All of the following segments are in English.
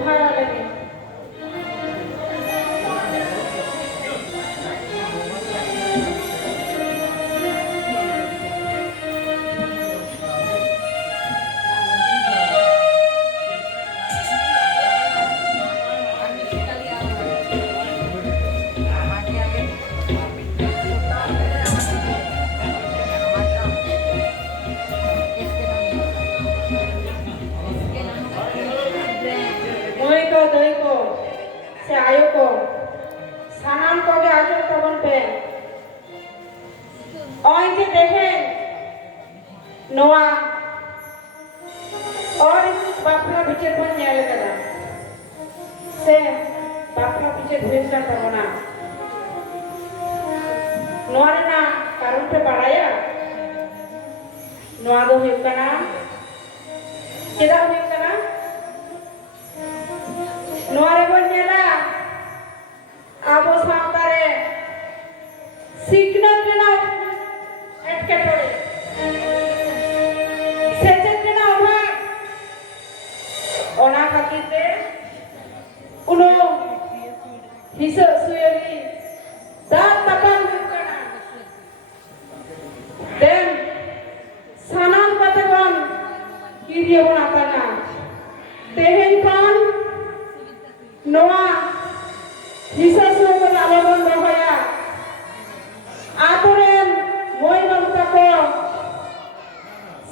जोहार लगे दई को से आयो को सानाम को के आजो तबन पे ओय जे देखे नोआ और इस बापला बिचे बन नेल करा से बापला बिचे भेजना तबना नोआ रे ना कारण पे बाड़ाया नोआ दो हुई कना केदा हुई कना नोरे बन्नेला आबो सावतारे सिकना केना एटके पड़े सेचे केना अभाव ओना खातीते उनो हिसो सुयली दात तपन हुकना देन सानाम कतगन किरियो बनाताना तेहेन कान नोआ हिसा सुबन आलोबन दोहया आतुरेन मोय बंता को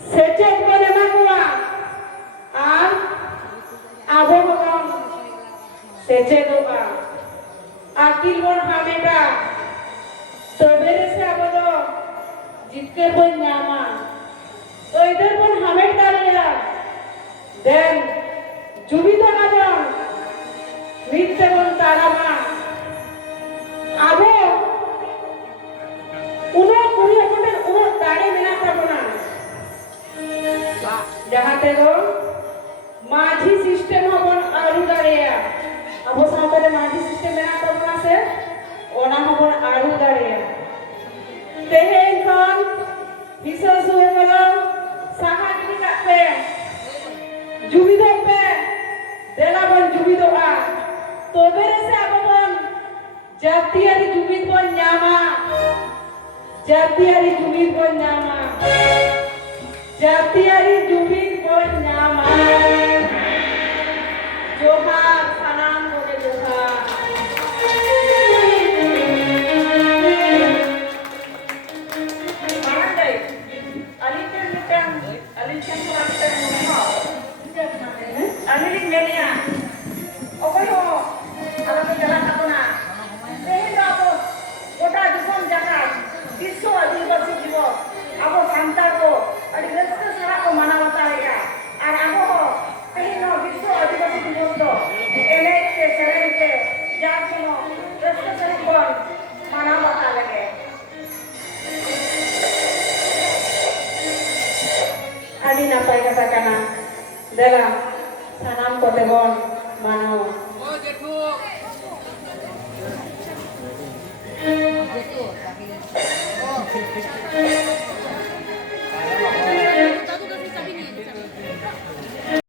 सेचेत बने माकुआ आर आबो बन सेचे दोगा आकिल बन हामेटा तबेरे से आबो दो जितके बन नामा ओइदर बन हामेट दारिया देन जुबितो आबन मित्ते बन तारामा आबो उनो कुनी अपने उनो दाड़ी मेना तबना जहाँ ते दो माझी सिस्टम बन आरु दाड़िया अबो सामने माझी सिस्टम मेना तबना से ओना बन आरु दाड़िया तेहे इंसान हिसा सुए वाला सहागिनी काटे जुबिदो पे देला बन जुबिदो आ तोबेरे से आबोन जातियारी जुबिद बन न्यामा जातियारी जुबिद बन न्यामा जातियारी जुबिद बन न्यामा जोहार सनाम होगे जोहार माना दे अलिचन को अलिचन लेनिया ओके हो kalau jalan aku na, sehingga aku kota disom jalan, diso adi bersih jiwa, aku santai ko, adi bersih sekarang aku mana mata ya, ar aku ho, sehingga diso adi bersih jiwa to, enek ke sering ke, jauh no, bersih sering pun mana mata lagi. Adi napai katakan, dalam sanam kotebon mana.